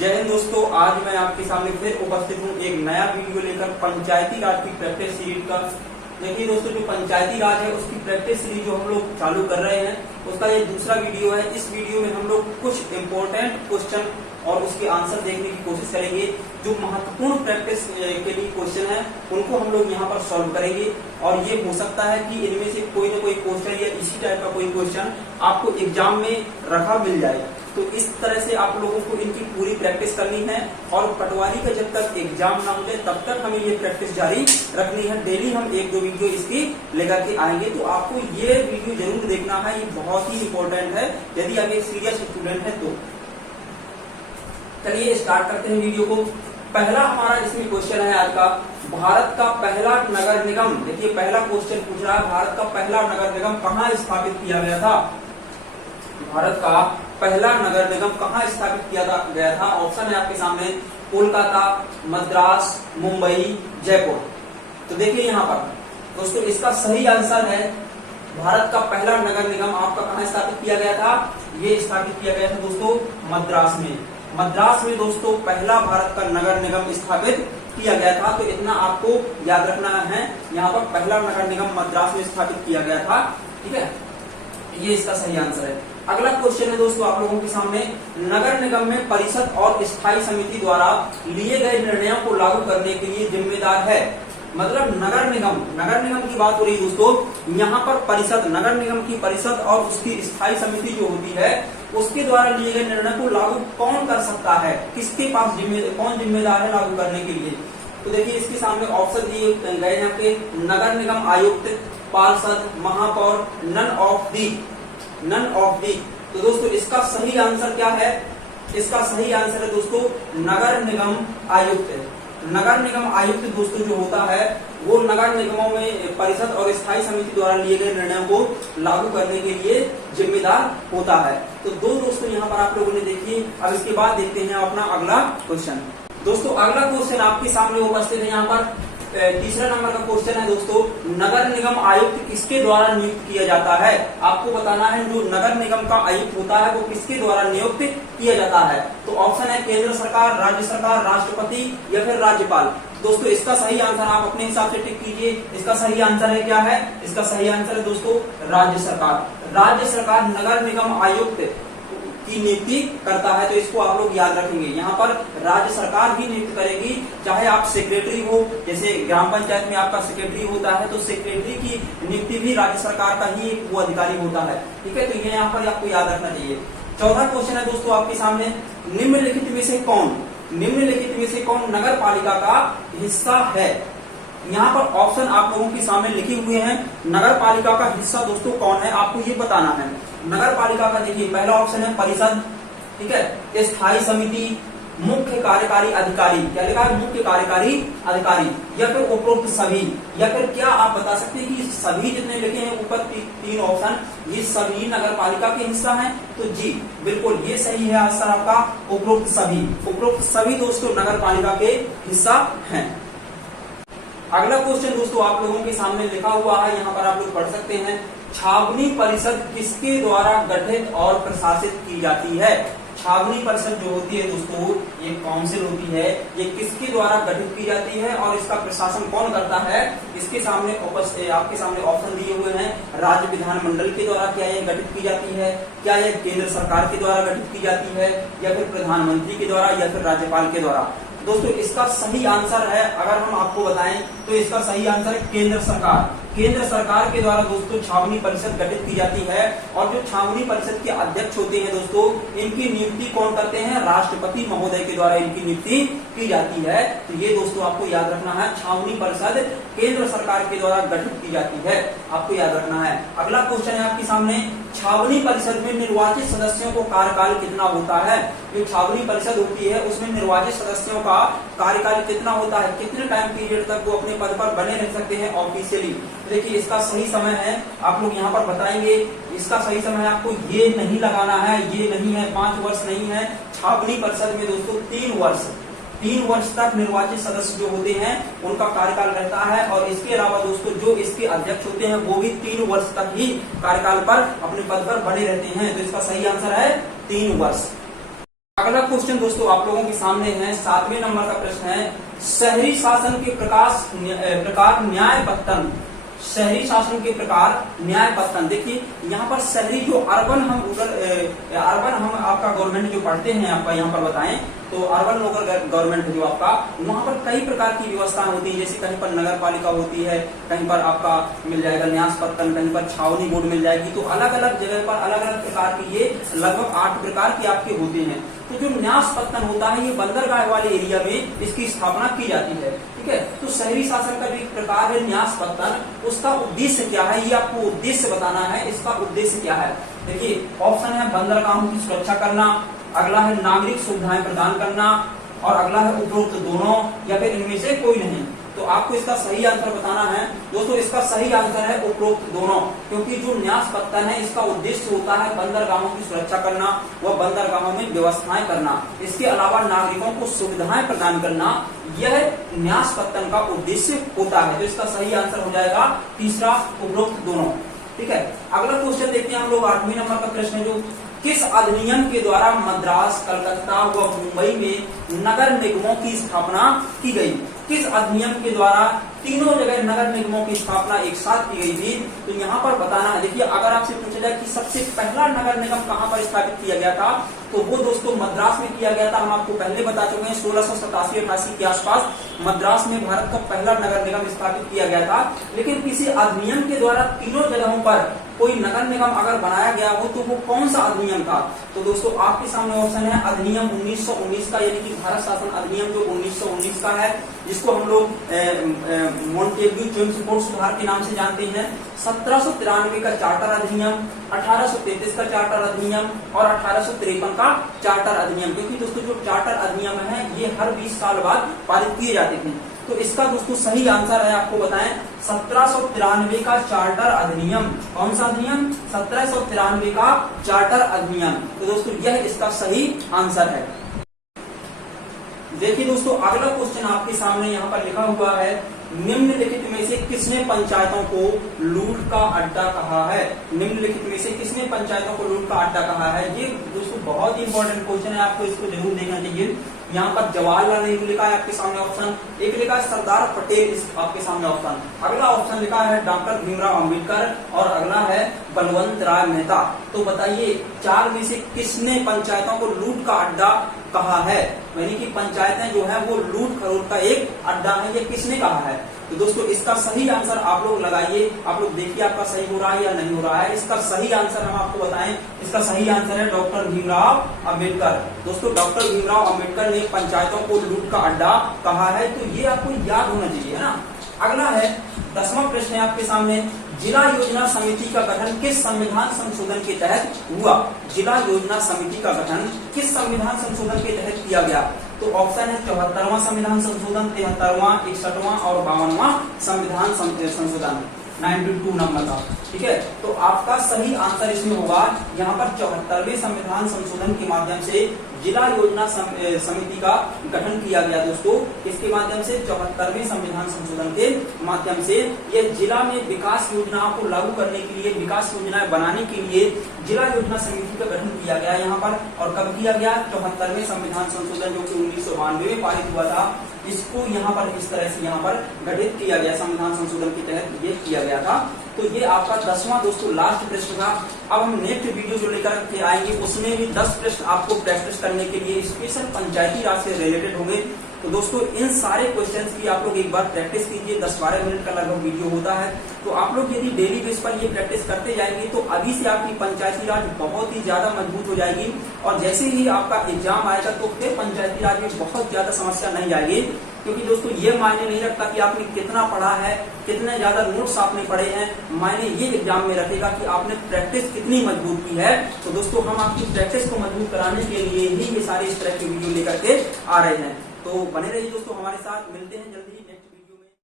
जय हिंद दोस्तों, आज मैं आपके सामने फिर उपस्थित हूँ एक नया वीडियो लेकर पंचायती राज की प्रैक्टिस सीरीज का। देखिए दोस्तों, जो पंचायती राज है उसकी प्रैक्टिस सीरीज जो हम लोग चालू कर रहे हैं उसका ये दूसरा वीडियो है। इस वीडियो में हम लोग कुछ इम्पोर्टेंट क्वेश्चन और उसके आंसर देखने की कोशिश करेंगे। जो महत्वपूर्ण प्रैक्टिस के लिए क्वेश्चन है उनको हम लोग यहाँ पर सॉल्व करेंगे और ये हो सकता है कि इनमें से कोई ना कोई क्वेश्चन या इसी टाइप का कोई क्वेश्चन आपको एग्जाम में रखा मिल जाए। तो इस तरह से आप लोगों को इनकी पूरी प्रैक्टिस करनी है और पटवारी का जब तक एग्जाम ना मिले तब तक हमें ये प्रैक्टिस जारी रखनी है। डेली हम एक दो वीडियो इसकी लेकर के आएंगे, तो आपको ये वीडियो जरूर देखना है, ये बहुत ही इंपॉर्टेंट है यदि आप एक सीरियस स्टूडेंट है तो। चलिए स्टार्ट करते हैं वीडियो को। पहला हमारा इसमें क्वेश्चन है आज का, भारत का पहला नगर निगम। देखिए पहला क्वेश्चन पूछ रहा है, भारत का पहला नगर निगम कहाँ स्थापित किया गया था? भारत का पहला नगर निगम कहाँ स्थापित किया गया था? ऑप्शन है आपके सामने, कोलकाता, मद्रास, मुंबई, जयपुर। तो देखिए यहाँ पर दोस्तों इसका सही आंसर है, भारत का पहला नगर निगम आपका कहाँ स्थापित किया गया था? ये स्थापित किया गया था दोस्तों मद्रास में। मद्रास में दोस्तों पहला भारत का नगर निगम स्थापित किया गया था। तो इतना आपको याद रखना है, यहाँ पर पहला नगर निगम मद्रास में स्थापित किया गया था। ठीक है, ये इसका सही आंसर है। अगला क्वेश्चन है दोस्तों आप लोगों के सामने, नगर निगम में परिषद और स्थायी समिति द्वारा लिए गए निर्णयों को लागू करने के लिए जिम्मेदार है। मतलब नगर निगम की बात हो रही है दोस्तों। यहाँ पर परिषद, नगर निगम की परिषद और उसकी स्थायी समिति जो होती है उसके द्वारा लिए गए निर्णय को लागू कौन कर सकता है? किसके पास कौन जिम्मेदार है लागू करने के लिए? तो देखिए इसके सामने ऑप्शन दिए गए हैं आपके, नगर निगम आयुक्त, पार्षद, महापौर, नन ऑफ दी। तो दोस्तों इसका सही आंसर क्या है? इसका सही आंसर है दोस्तों नगर निगम आयुक्त। नगर निगम आयुक्त दोस्तों जो होता है वो नगर निगमों में परिषद और स्थायी समिति द्वारा लिए गए निर्णयों को लागू करने के लिए जिम्मेदार होता है। तो दो दोस्तों यहाँ पर आप लोगों ने देखिए। अब इसके बाद देखते हैं अपना अगला क्वेश्चन। दोस्तों अगला क्वेश्चन आपके सामने उपस्थित है यहाँ पर, तीसरा नंबर का क्वेश्चन है दोस्तों, नगर निगम आयुक्त किसके द्वारा नियुक्त किया जाता है? आपको बताना है जो नगर निगम का आयुक्त होता है वो किसके द्वारा नियुक्त किया जाता है। तो ऑप्शन है केंद्र सरकार, राज्य सरकार, राष्ट्रपति या फिर राज्यपाल। दोस्तों इसका सही आंसर आप अपने हिसाब से टिक कीजिए। इसका सही आंसर है क्या है? इसका सही आंसर है दोस्तों राज्य सरकार। राज्य सरकार नगर निगम आयुक्त की नियुक्ति करता है। तो इसको आप लोग याद रखेंगे, यहाँ पर राज्य सरकार भी नियुक्त करेगी। चाहे आप सेक्रेटरी हो, जैसे ग्राम पंचायत में आपका सेक्रेटरी होता है तो सेक्रेटरी की नियुक्ति भी राज्य सरकार का ही वो अधिकारी होता है। ठीक है, तो ये यहाँ पर आपको याद रखना चाहिए। चौथा क्वेश्चन है दोस्तों आपके सामने, निम्नलिखित में से कौन नगर पालिका का हिस्सा है? यहाँ पर ऑप्शन आप लोगों के सामने लिखे हुए हैं। नगर पालिका का हिस्सा दोस्तों कौन है आपको ये बताना है। नगर पालिका का देखिए पहला ऑप्शन है परिषद, ठीक है, स्थायी समिति, मुख्य कार्यकारी अधिकारी। क्या लिखा है? मुख्य कार्यकारी अधिकारी, या फिर उपरोक्त सभी, या फिर क्या आप बता सकते हैं कि सभी जितने लिखे हैं ऊपर तीन ऑप्शन, ये सभी नगर पालिका के हिस्सा हैं? तो जी बिल्कुल ये सही है आंसर आपका, उपरोक्त सभी। उपरोक्त सभी दोस्तों नगर पालिका के हिस्सा हैं। अगला क्वेश्चन दोस्तों आप लोगों के सामने लिखा हुआ है, यहाँ पर आप लोग पढ़ सकते हैं, छावनी परिषद किसके द्वारा गठित और प्रशासित की जाती है? छावनी परिषद जो होती है दोस्तों, ये काउंसिल होती है, ये किसके द्वारा गठित की जाती है और इसका प्रशासन कौन करता है? इसके सामने आपके सामने ऑप्शन दिए हुए हैं, राज्य विधानमंडल के द्वारा क्या ये गठित की जाती है, क्या ये केंद्र सरकार के द्वारा गठित की जाती है, या फिर प्रधानमंत्री के द्वारा, या फिर राज्यपाल के द्वारा? दोस्तों इसका सही आंसर है, अगर हम आपको बताएं तो इसका सही आंसर है केंद्र सरकार। केंद्र सरकार के द्वारा दोस्तों छावनी परिषद गठित की जाती है। और जो छावनी परिषद के अध्यक्ष होते हैं दोस्तों, इनकी नियुक्ति कौन करते हैं? राष्ट्रपति महोदय के द्वारा इनकी नियुक्ति की जाती है। तो ये दोस्तों आपको याद रखना है, छावनी परिषद केंद्र सरकार के द्वारा गठित की जाती है, आपको याद रखना है। अगला क्वेश्चन है आपके सामने, छावनी परिषद में निर्वाचित सदस्यों को कार्यकाल कितना होता है? जो छावनी परिषद होती है उसमें निर्वाचित सदस्यों का कार्यकाल कितना होता है? कितने टाइम पीरियड तक वो अपने पद पर बने रह सकते हैं ऑफिशियली? देखिए इसका सही समय है, आप लोग यहाँ पर बताएंगे। इसका सही समय आपको ये नहीं लगाना है, ये नहीं है, 5 वर्ष नहीं है। छावनी परिषद में दोस्तों 3 वर्ष तक निर्वाचित सदस्य जो होते हैं उनका कार्यकाल रहता है। और इसके अलावा दोस्तों जो इसके अध्यक्ष होते हैं वो भी 3 वर्ष तक ही कार्यकाल पर अपने पद पर बने रहते हैं। तो इसका सही आंसर है 3 वर्ष। अगला क्वेश्चन दोस्तों आप लोगों के सामने है, 7वें नंबर का प्रश्न है, शहरी शासन के प्रकार न्याय पत्तन। शहरी शासन के प्रकार न्याय पत्तन। देखिए यहाँ पर शहरी जो अर्बन हम आपका गवर्नमेंट जो पढ़ते हैं आपका यहाँ पर बताएं तो अर्बन लोकल गवर्नमेंट जो आपका, वहाँ पर कई प्रकार की व्यवस्थाएं होती है। जैसे कहीं पर नगर पालिका होती है, कहीं पर आपका मिल जाएगा न्यास पत्तन, कहीं पर छावनी बोर्ड मिल जाएगी। तो अलग अलग जगह पर अलग अलग प्रकार की ये लगभग 8 प्रकार के आपके होते हैं। तो जो न्यास पत्तन होता है ये बंदरगाह वाले एरिया में इसकी स्थापना की जाती है। ठीक है, तो शहरी शासन का भी एक प्रकार है न्यास पत्तन। उसका उद्देश्य क्या है ये आपको उद्देश्य बताना है। इसका उद्देश्य क्या है, देखिए ऑप्शन है बंदरगाहों की सुरक्षा करना, अगला है नागरिक सुविधाएं प्रदान करना, और अगला है उपरोक्त दोनों, या फिर इनमें से कोई नहीं। तो आपको इसका सही आंसर बताना है दोस्तों। इसका सही आंसर है उपरोक्त दोनों, क्योंकि जो न्यास पत्तन है इसका उद्देश्य होता है बंदरगाहों की सुरक्षा करना व बंदरगाहों में व्यवस्थाएं करना, इसके अलावा नागरिकों को सुविधाएं प्रदान करना, यह न्यास पत्तन का उद्देश्य होता है। तो इसका सही आंसर हो जाएगा तीसरा, उपरोक्त दोनों। ठीक है, अगला क्वेश्चन देखते हैं हम लोग 8वें नंबर का प्रश्न, जो किस अधिनियम के द्वारा मद्रास, कलकत्ता व मुंबई में नगर निगमों की स्थापना की गई। किस अधिनियम के द्वारा तीनों जगह नगर निगमों की स्थापना एक साथ की गई थी, तो यहाँ पर बताना है। देखिए अगर आपसे पूछा जाए कि सबसे पहला नगर निगम कहाँ पर स्थापित किया गया था, तो वो दोस्तों मद्रास में किया गया था। हम आपको पहले बता चुके हैं 1687-88 के आसपास मद्रास में भारत का पहला नगर निगम स्थापित किया गया था। लेकिन किसी अधिनियम के द्वारा तीनों जगहों पर कोई नगर निगम अगर बनाया गया हो तो वो कौन सा अधिनियम था, तो दोस्तों आपके सामने ऑप्शन है अधिनियम 1919 का, यानी कि भारत शासन अधिनियम जो 1919 का है, जिसको हम लोग मोंटेग्यू चुंबकपोर्ट सुधार के नाम से जानते हैं। 1793 का चार्टर अधिनियम, 1833 का चार्टर अधिनियम और 1853 का चार्टर अधिनियम। क्योंकि दोस्तों जो चार्टर अधिनियम है ये हर 20 साल बाद पारित किए जाते थे। तो इसका दोस्तों सही आंसर है, आपको बताएं 1793 का चार्टर अधिनियम। कौन सा अधिनियम? 1793 का चार्टर अधिनियम। तो दोस्तों यह इसका सही आंसर है। देखिए दोस्तों अगला क्वेश्चन आपके सामने यहाँ पर लिखा हुआ है, निम्नलिखित में से किसने पंचायतों को लूट का अड्डा कहा है? निम्नलिखित में से किसने पंचायतों को लूट का अड्डा कहा है? ये दोस्तों बहुत ही इंपॉर्टेंट क्वेश्चन है, आपको इसको जरूर देखना चाहिए। यहाँ पर जवाहरलाल नेहरू लिखा है आपके सामने ऑप्शन, एक लिखा है सरदार पटेल इस आपके सामने ऑप्शन, अगला ऑप्शन लिखा है डॉक्टर भीमराव अम्बेडकर और अगला है बलवंत राय मेहता। तो बताइए 4 में से किसने पंचायतों को लूट का अड्डा कहा है? यानी कि पंचायतें जो है वो लूट खरोट का एक अड्डा है, ये किसने कहा है? तो दोस्तों इसका सही आंसर आप लोग लगाइए, आप लोग देखिए आपका सही हो रहा है या नहीं हो रहा है। इसका सही आंसर हम आपको बताएं, इसका सही आंसर है डॉक्टर भीमराव अम्बेडकर। दोस्तों डॉक्टर भीमराव अम्बेडकर ने पंचायतों को लूट का अड्डा कहा है, तो ये आपको याद होना चाहिए, है ना। अगला है 10वां प्रश्न है आपके सामने, जिला योजना समिति का गठन किस संविधान संशोधन के तहत हुआ? जिला योजना समिति का गठन किस संविधान संशोधन के तहत किया गया? तो ऑप्शन है 74वां संविधान संशोधन, 73वां, 61वां और 52वां संविधान संशोधन 92 नंबर का। ठीक है, तो आपका सही आंसर इसमें होगा यहाँ पर 74वें संविधान संशोधन के माध्यम से जिला योजना समिति का गठन किया गया। दोस्तों इसके माध्यम से 74वें संविधान संशोधन के माध्यम से ये जिला में विकास योजनाओं को लागू करने के लिए, विकास योजनाएं बनाने के लिए जिला योजना समिति का गठन किया गया यहाँ पर। और कब किया गया? 74वें संविधान संशोधन जो कि 1992 में पारित हुआ था, इसको यहाँ पर इस तरह से यहाँ पर गठित किया गया, संविधान संशोधन के तहत ये किया गया था। तो ये आपका 10वां दोस्तों लास्ट प्रश्न था। अब हम नेक्स्ट वीडियो जो लेकर के आएंगे उसमें भी 10 प्रश्न आपको प्रैक्टिस करने के लिए स्पेशल पंचायती राज से रिलेटेड होंगे। तो दोस्तों इन सारे क्वेश्चंस की आप लोग एक बार प्रैक्टिस कीजिए, 10-12 मिनट का लगभग वीडियो होता है। तो आप लोग यदि डेली बेस पर ये प्रैक्टिस करते जाएंगे तो अभी से आपकी पंचायती राज बहुत ही ज्यादा मजबूत हो जाएगी। और जैसे ही आपका एग्जाम आएगा तो फिर पंचायती राज में बहुत ज्यादा समस्या नहीं आएगी। क्योंकि दोस्तों ये मायने नहीं रखता कि आपने कितना पढ़ा है, कितने ज्यादा नोट्स आपने पढ़े हैं, मायने ये एग्जाम में रखेगा कि आपने प्रैक्टिस कितनी मजबूत की है। तो दोस्तों हम आपकी प्रैक्टिस को मजबूत कराने के लिए ही ये सारे इस तरह के वीडियो लेकर के आ रहे हैं। तो बने रहिए दोस्तों हमारे साथ, मिलते हैं जल्दी।